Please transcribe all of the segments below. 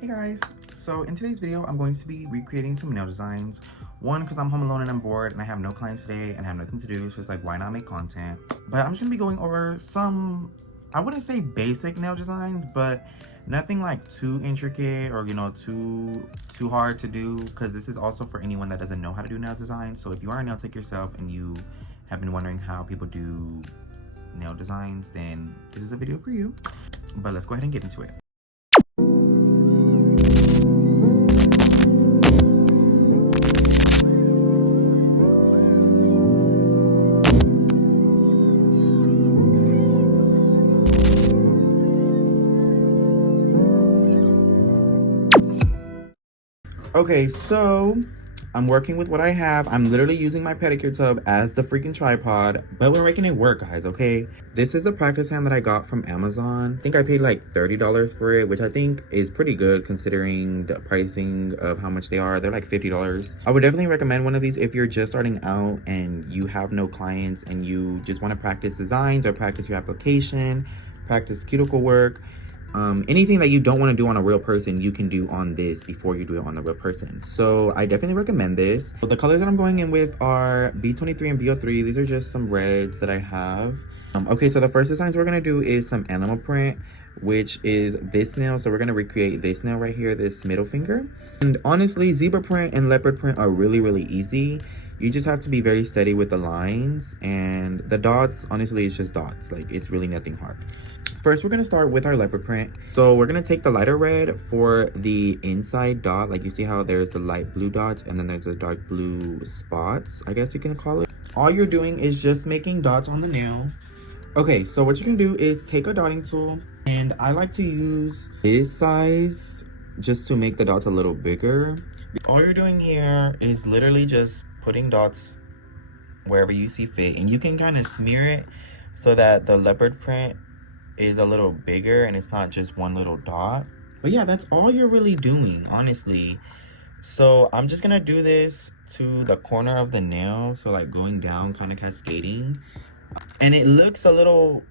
Hey guys, so in today's video I'm going to be recreating some nail designs. One, because I'm home alone and I'm bored and I have no clients today and I have nothing to do, so it's like, why not make content? But I'm just gonna be going over some, I wouldn't say basic nail designs, but nothing like too intricate or too hard to do, because this is also for anyone that doesn't know how to do nail design. So if you are a nail tech yourself and you have been wondering how people do nail designs, then this is a video for you. But let's go ahead and get into it. Okay, so I'm working with what I have. I'm literally using my pedicure tub as the freaking tripod, but we're making it work, guys, okay? This is a practice hand that I got from Amazon. I think I paid like $30 for it, which I think is pretty good considering the pricing of how much they are. They're like $50. I would definitely recommend one of these if you're just starting out and you have no clients and you just want to practice designs or practice your application, practice cuticle work. Anything that you don't want to do on a real person, you can do on this before you do it on the real person. So I definitely recommend this. So the colors that I'm going in with are B23 and B03. These are just some reds that I have. Okay, so the first designs we're going to do is some animal print, which is this nail. So we're going to recreate this nail right here, this middle finger. And honestly, zebra print and leopard print are really easy. You just have to be very steady with the lines, and the dots, honestly, it's just dots. Like, it's really nothing hard. First, we're going to start with our leopard print. So we're going to take the lighter red for the inside dot. Like, you see how there's the light blue dots and then there's the dark blue spots, I guess you can call it. All you're doing is just making dots on the nail. Okay, so what you can do is take a dotting tool, and I like to use this size just to make the dots a little bigger. All you're doing here is literally just putting dots wherever you see fit, and you can kind of smear it so that the leopard print is a little bigger and it's not just one little dot. But yeah, that's all you're really doing, honestly. So I'm just gonna do this to the corner of the nail, so like going down, kind of cascading. And it looks a little,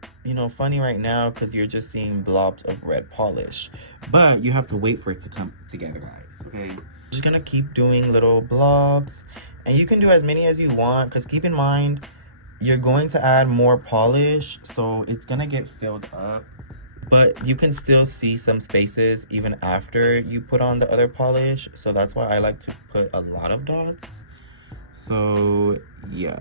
funny right now because you're just seeing blobs of red polish, but you have to wait for it to come together, guys. Okay, just gonna keep doing little blobs, and you can do as many as you want, because keep in mind you're going to add more polish, so it's gonna get filled up, but you can still see some spaces even after you put on the other polish. So that's why I like to put a lot of dots. So yeah,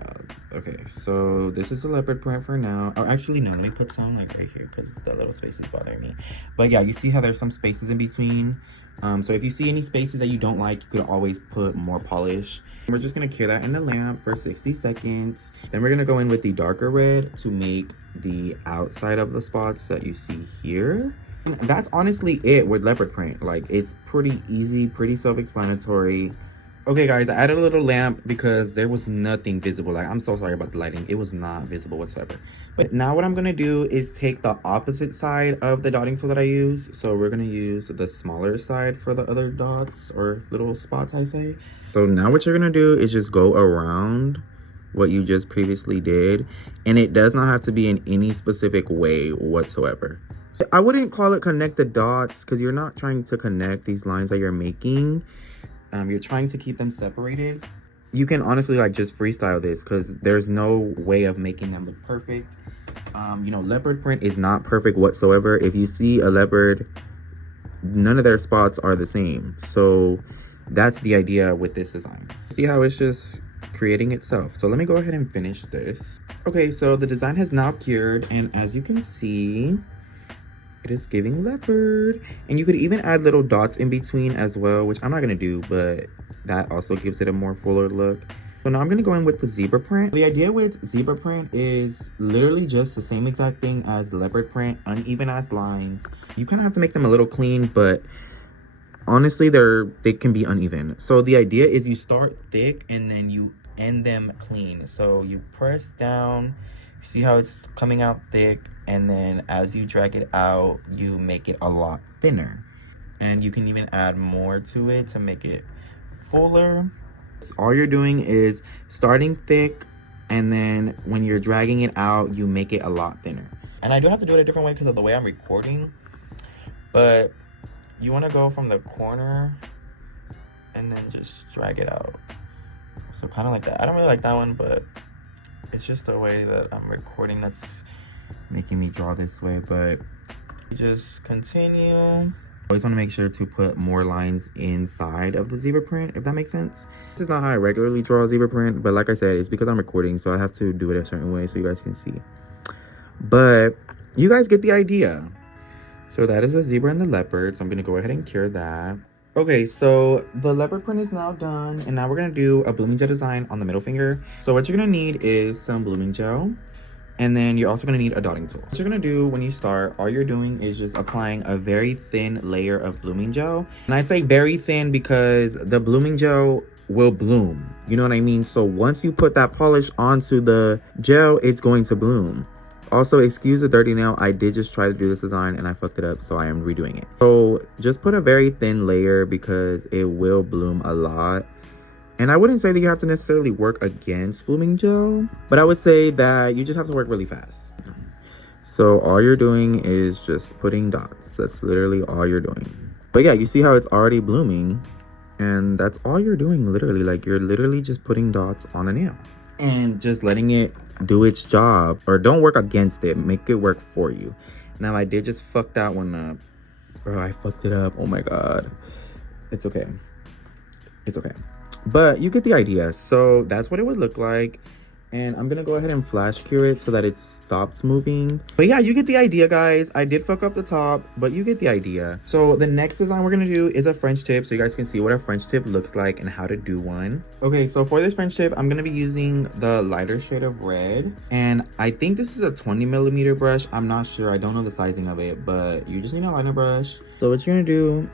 okay, so this is a leopard print for now. Oh, actually no, let me put some like right here because the little space is bothering me. But yeah, you see how there's some spaces in between. So if you see any spaces that you don't like, you could always put more polish. We're just gonna cure that in the lamp for 60 seconds. Then we're gonna go in with the darker red to make the outside of the spots that you see here. And that's honestly it with leopard print. Like, it's pretty easy, pretty self-explanatory. Okay guys, I added a little lamp because there was nothing visible. Like, I'm so sorry about the lighting. It was not visible whatsoever. But now what I'm gonna do is take the opposite side of the dotting tool that I use. So we're gonna use the smaller side for the other dots or little spots, I say. So now what you're gonna do is just go around what you just previously did. And it does not have to be in any specific way whatsoever. I wouldn't call it connect the dots because you're not trying to connect these lines that you're making. You're trying to keep them separated. You can honestly like just freestyle this because there's no way of making them look perfect. Leopard print is not perfect whatsoever. If you see a leopard, none of their spots are the same. So that's the idea with this design. See how it's just creating itself. So let me go ahead and finish this. Okay, so the design has now cured, and as you can see, it is giving leopard. And you could even add little dots in between as well, which I'm not gonna do, but that also gives it a more fuller look. So now I'm gonna go in with the zebra print. The idea with zebra print is literally just the same exact thing as leopard print, uneven ass lines. You kind of have to make them a little clean, but honestly they can be uneven. So the idea is you start thick and then you end them clean. So you press down, see how it's coming out thick, and then as you drag it out, you make it a lot thinner. And you can even add more to it to make it fuller. All you're doing is starting thick, and then when you're dragging it out, you make it a lot thinner. And I do have to do it a different way because of the way I'm recording, but you want to go from the corner and then just drag it out. So kind of like that. I don't really like that one, but it's just the way that I'm recording that's making me draw this way. But just continue. Always want to make sure to put more lines inside of the zebra print, if that makes sense. This is not how I regularly draw a zebra print, but like I said, it's because I'm recording, so I have to do it a certain way so you guys can see. But you guys get the idea. So that is the zebra and the leopard, so I'm going to go ahead and cure that. Okay, so the leopard print is now done, and now we're going to do a blooming gel design on the middle finger. So what you're going to need is some blooming gel. And then you're also going to need a dotting tool. What you're going to do when you start, all you're doing is just applying a very thin layer of blooming gel. And I say very thin because the blooming gel will bloom. You know what I mean? So once you put that polish onto the gel, it's going to bloom. Also, excuse the dirty nail. I did just try to do this design and I fucked it up, so I am redoing it. So just put a very thin layer because it will bloom a lot. And I wouldn't say that you have to necessarily work against blooming gel, but I would say that you just have to work really fast. So all you're doing is just putting dots. That's literally all you're doing. But yeah, you see how it's already blooming, and that's all you're doing literally. Like, you're literally just putting dots on a nail and just letting it do its job. Or don't work against it, make it work for you. Now I did just fuck that one up. Bro, I fucked it up. Oh my god. It's okay. It's okay. But you get the idea. So that's what it would look like. And I'm gonna go ahead and flash cure it so that it stops moving. But yeah, you get the idea, guys. I did fuck up the top, but you get the idea. So the next design we're gonna do is a French tip, so you guys can see what a French tip looks like and how to do one. Okay, so for this French tip, I'm gonna be using the lighter shade of red. And I think this is a 20mm brush. I'm not sure, I don't know the sizing of it, but you just need a liner brush. So what you're gonna do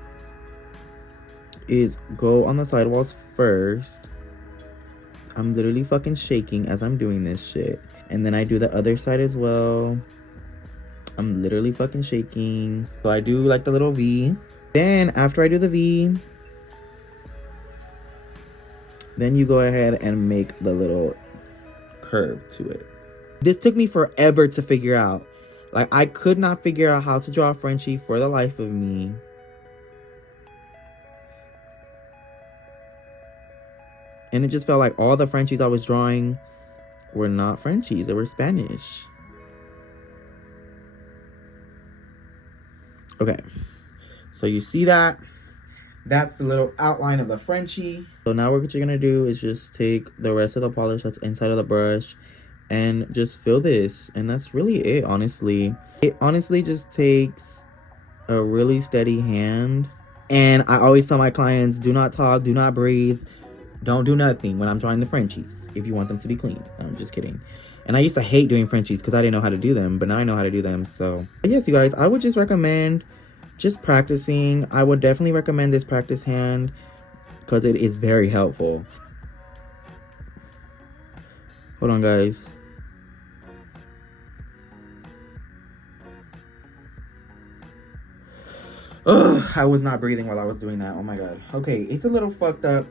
is go on the sidewalls first. I'm literally fucking shaking as I'm doing this shit. And then I do the other side as well. I'm literally fucking shaking. So I do like the little V. Then after I do the V, then you go ahead and make the little curve to it. This took me forever to figure out. Like, I could not figure out how to draw a Frenchie for the life of me. And it just felt like all the Frenchies I was drawing were not Frenchies. They were Spanish. Okay. So you see that? That's the little outline of the Frenchie. So now what you're going to do is just take the rest of the polish that's inside of the brush and just fill this. And that's really it, honestly. It honestly just takes a really steady hand. And I always tell my clients, do not talk, do not breathe. Don't do nothing when I'm drawing the Frenchies if you want them to be clean. I'm just kidding. And I used to hate doing Frenchies because I didn't know how to do them, but now I know how to do them. So but yes, you guys, I would just recommend just practicing. I would definitely recommend this practice hand because it is very helpful. Hold on, guys. Ugh, I was not breathing while I was doing that. Oh my god. Okay, it's a little fucked up.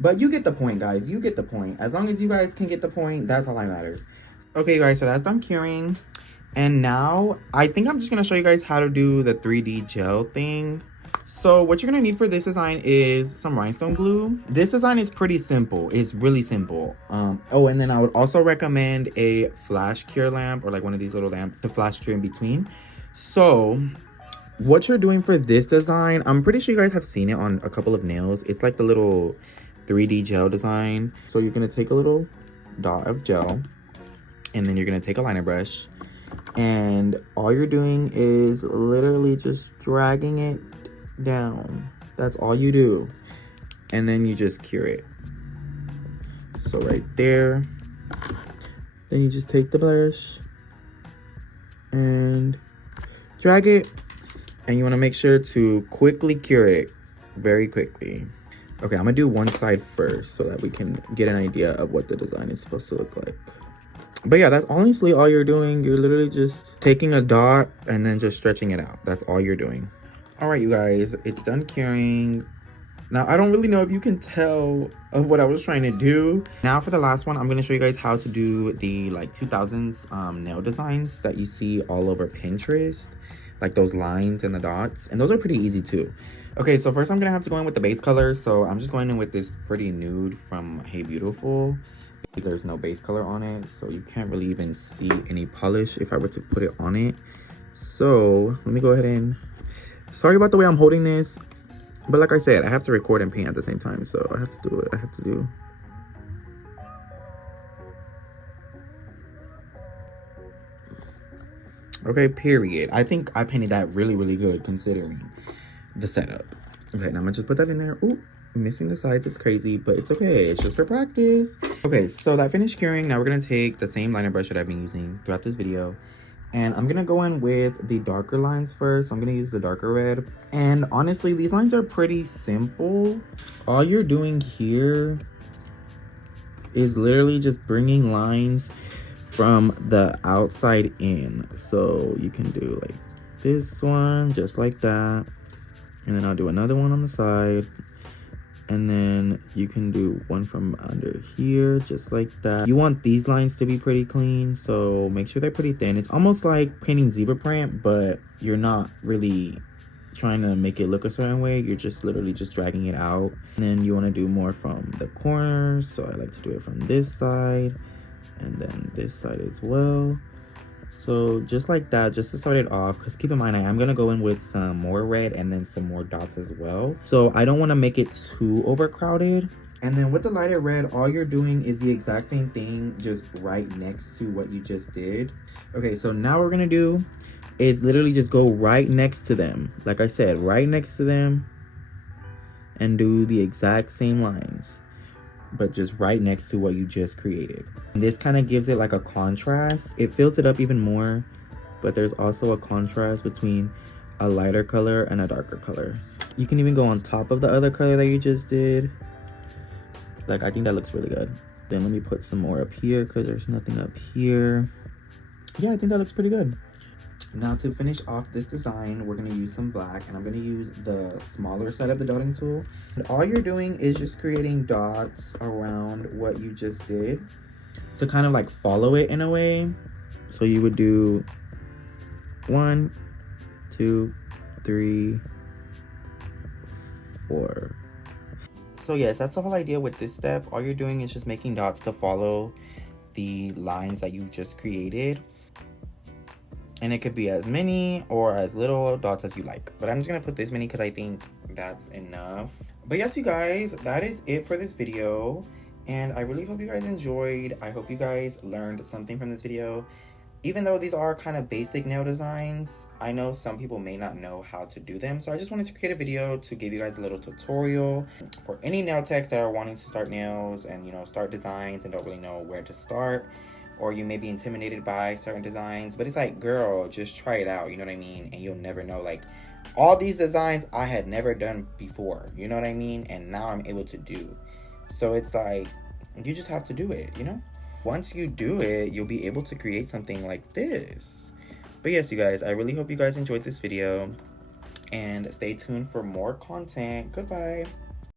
But you get the point, guys. You get the point. As long as you guys can get the point, that's all that matters. Okay, guys, so that's done curing. And now, I think I'm just going to show you guys how to do the 3D gel thing. So what you're going to need for this design is some rhinestone glue. This design is pretty simple. It's really simple. Oh, and then I would also recommend a flash cure lamp or like one of these little lamps to flash cure in between. So what you're doing for this design, I'm pretty sure you guys have seen it on a couple of nails. It's like the little 3D gel design. So you're gonna take a little dot of gel and then you're gonna take a liner brush and all you're doing is literally just dragging it down. That's all you do. And then you just cure it. So right there. Then you just take the brush and drag it. And you wanna make sure to quickly cure it, very quickly. Okay, I'm gonna do one side first so that we can get an idea of what the design is supposed to look like. But yeah, that's honestly all you're doing. You're literally just taking a dot and then just stretching it out. That's all you're doing. All right, you guys, it's done curing. Now, I don't really know if you can tell of what I was trying to do. Now for the last one, I'm gonna show you guys how to do the like 2000s nail designs that you see all over Pinterest. Like those lines and the dots. And those are pretty easy too. Okay, so first I'm gonna have to go in with the base color. So I'm just going in with this pretty nude from Hey Beautiful. There's no base color on it, so you can't really even see any polish if I were to put it on it. So let me go ahead and, sorry about the way I'm holding this, but like I said, I have to record and paint at the same time, so I have to do what I have to do. Okay, period. I think I painted that really, really good considering the setup. Okay, now I'm gonna just put that in there. Ooh, missing the sides is crazy, but it's okay. It's just for practice. Okay, so that finished curing. Now we're gonna take the same liner brush that I've been using throughout this video. And I'm gonna go in with the darker lines first. I'm gonna use the darker red. And honestly, these lines are pretty simple. All you're doing here is literally just bringing lines from the outside in. So you can do like this one, just like that. And then I'll do another one on the side. And then you can do one from under here, just like that. You want these lines to be pretty clean, so make sure they're pretty thin. It's almost like painting zebra print, but you're not really trying to make it look a certain way. You're just literally just dragging it out. And then you want to do more from the corners, so I like to do it from this side and then this side as well. So just like that, just to start it off, because keep in mind I am going to go in with some more red and then some more dots as well. So I don't want to make it too overcrowded. And then with the lighter red, all you're doing is the exact same thing, just right next to what you just did. Okay, so now what we're going to do is literally just go right next to them. Like I said, right next to them and do the exact same lines, but just right next to what you just created. And this kind of gives it like a contrast. It fills it up even more, but there's also a contrast between a lighter color and a darker color. You can even go on top of the other color that you just did. Like, I think that looks really good. Then let me put some more up here because there's nothing up here. Yeah, I think that looks pretty good. Now to finish off this design, we're going to use some black, and I'm going to use the smaller side of the dotting tool. And all you're doing is just creating dots around what you just did to kind of like follow it in a way. So you would do 1, 2, 3, 4. So yes, that's the whole idea with this step. All you're doing is just making dots to follow the lines that you just created. And it could be as many or as little dots as you like. But I'm just going to put this many because I think that's enough. But yes, you guys, that is it for this video. And I really hope you guys enjoyed. I hope you guys learned something from this video. Even though these are kind of basic nail designs, I know some people may not know how to do them. So I just wanted to create a video to give you guys a little tutorial for any nail techs that are wanting to start nails and, you know, start designs and don't really know where to start. Or you may be intimidated by certain designs, but it's like, girl, just try it out, you know what I mean? And you'll never know. Like, all these designs I had never done before, you know what I mean? And now I'm able to do. So it's like, you just have to do it, you know? Once you do it, you'll be able to create something like this. But yes, you guys, I really hope you guys enjoyed this video. And stay tuned for more content. Goodbye.